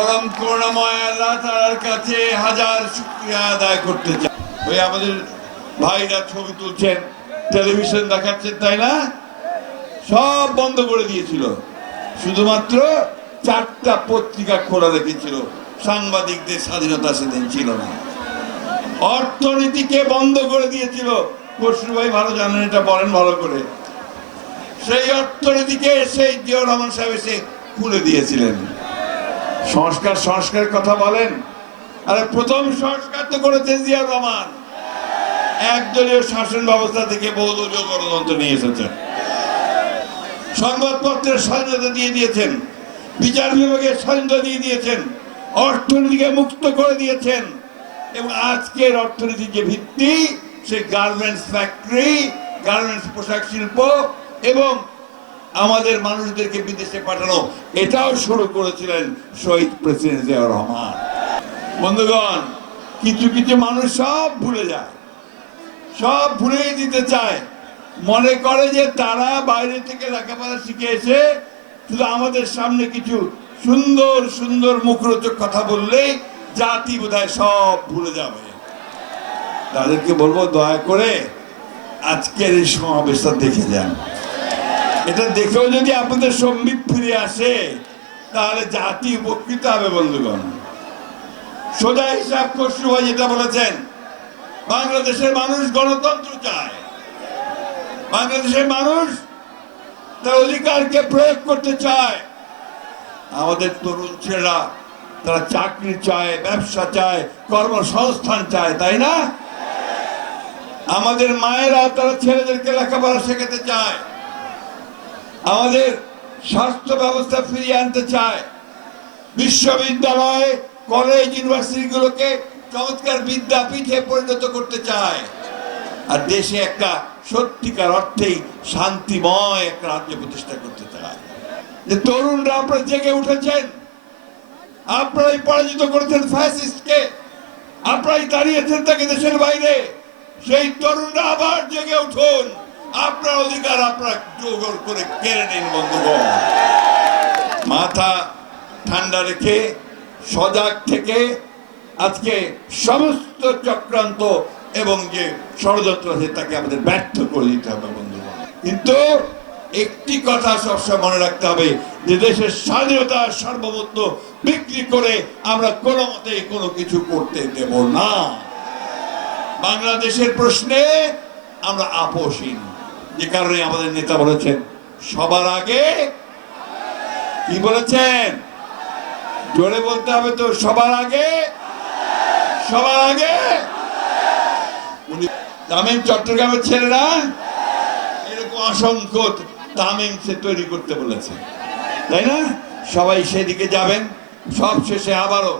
পরম করুণাময় আল্লাহ তাআলার কাছে হাজার শুকরিয়া আদায় করতে চাই। ওই আমাদের ভাইরা ছবি তুলছেন, টেলিভিশন দেখাচ্ছেন, তাই না? সব বন্ধ করে দিয়েছিল। শুধুমাত্র চারটা পত্রিকা খোলা রেখেছিল। সাংবাদিকদের স্বাধীনতা সেদিন ছিল না। অর্থনীতিকে বন্ধ করে দিয়েছিল। খসরু ভাই ভালো জানেন, এটা বলেন ভালো করে। সেই অর্থনীতিকে সেই জিয়া রহমান সাহেব এসে খুলে দিয়েছিলেন। সংস্কার, সংস্কারের কথা বলেন। আরে প্রথম সংস্কার তো করেছেন জিয়া রহমান। একদলীয় শাসন ব্যবস্থা থেকে বহুদলীয় গণতন্ত্র নিয়ে এসেছেন সংবাদপত্রের স্বাধীনতা দিয়ে দিয়েছেন। বিচার বিভাগের স্বাধীনতা দিয়ে দিয়েছেন। অর্থনীতিকে মুক্ত করে দিয়েছেন। এবং আজকের অর্থনীতির যে ভিত্তি, সেই গার্মেন্টস ফ্যাক্টরি, গার্মেন্টস পোশাক শিল্প এবং আমাদের মানুষদেরকে বিদেশে পাঠানো, এটাও শুরু করেছিলেন শহীদ প্রেসিডেন্ট জিয়াউর রহমান। বন্ধুগণ, কিছু কিছু মানুষ সব ভুলে যায়, সব ভুলেই দিতে চায়। মনে করে যে তারা বাইরে থেকে লেখাপড়া শিখে এসে শুধু আমাদের সামনে কিছু সুন্দর সুন্দর মুখরোচক কথা বললেই জাতি বোধহয় সব ভুলে যাবে। তাদেরকে বলব, দয়া করে আজকের এই সমাবেশটা দেখে যান। এটা দেখেও যদি আপনাদের সম্বিত ফিরে আসে, তাহলে জাতি উপকৃত হবে, বন্ধুগণ। সোজা হিসাব খসরু ভাই যেটা বলেছেন, বাংলাদেশের মানুষ গণতন্ত্র চায়। বাংলাদেশের মানুষ তার অধিকারকে প্রয়োগ করতে চায়। আমাদের তরুণ ছেলেরা, তারা চাকরি চায়, ব্যবসা চায়, কর্মসংস্থান চায়, তাই না? আমাদের মায়েরা, তারা ছেলেদেরকে লেখাপড়া শেখাতে চায়। আমাদের স্বাস্থ্য ব্যবস্থা ফিরিয়ে আনতে চায়। বিশ্ববিদ্যালয়, কলেজ, ইউনিভার্সিটিগুলোকে চমৎকার বিদ্যাপীঠে পরিণত করতে চায়। আর দেশে একটা সত্যিকার অর্থেই শান্তিময় একটা রাজ্য প্রতিষ্ঠা করতে চায়। যে তরুণরা আপনারা জেগে উঠেছেন আপনারাই পরাজিত করেছেন ফ্যাসিস্টকে আপনারাই দাঁড়িয়েছেন তাকে দেশের বাইরে, সেই তরুণরা আবার জেগে উঠুন। আপনার অধিকার আপনার জোগর করে কেড়ে নিন, বন্ধুগণ। মাথা ঠান্ডা রেখে, সজাগ থেকে আজকে সমস্ত চক্রান্ত এবং যে ষড়যন্ত্র আছে তাকে আমাদের ব্যর্থ করে দিতে হবে, বন্ধুগণ। কিন্তু একটি কথা সবসময় মনে রাখতে হবে, যে দেশের স্বাধীনতা সার্বভৌমত্ব বিক্রি করে আমরা কোনো মতেই কোনো কিছু করতে দেব না। বাংলাদেশের প্রশ্নে আমরা আপোষহীন। যে কারণে আমাদের নেতা বলেছেন, সবার আগে কি বলেছেন? জোরে বলতে হবে তো, সবার আগে সবার আগে। উনি তামিম চট্টগ্রামের ছেলেরা এরকম অসংখ্য তামিম সে তৈরি করতে বলেছে। তাই না? সবাই সেদিকে যাবেন, সব শেষে আবারও।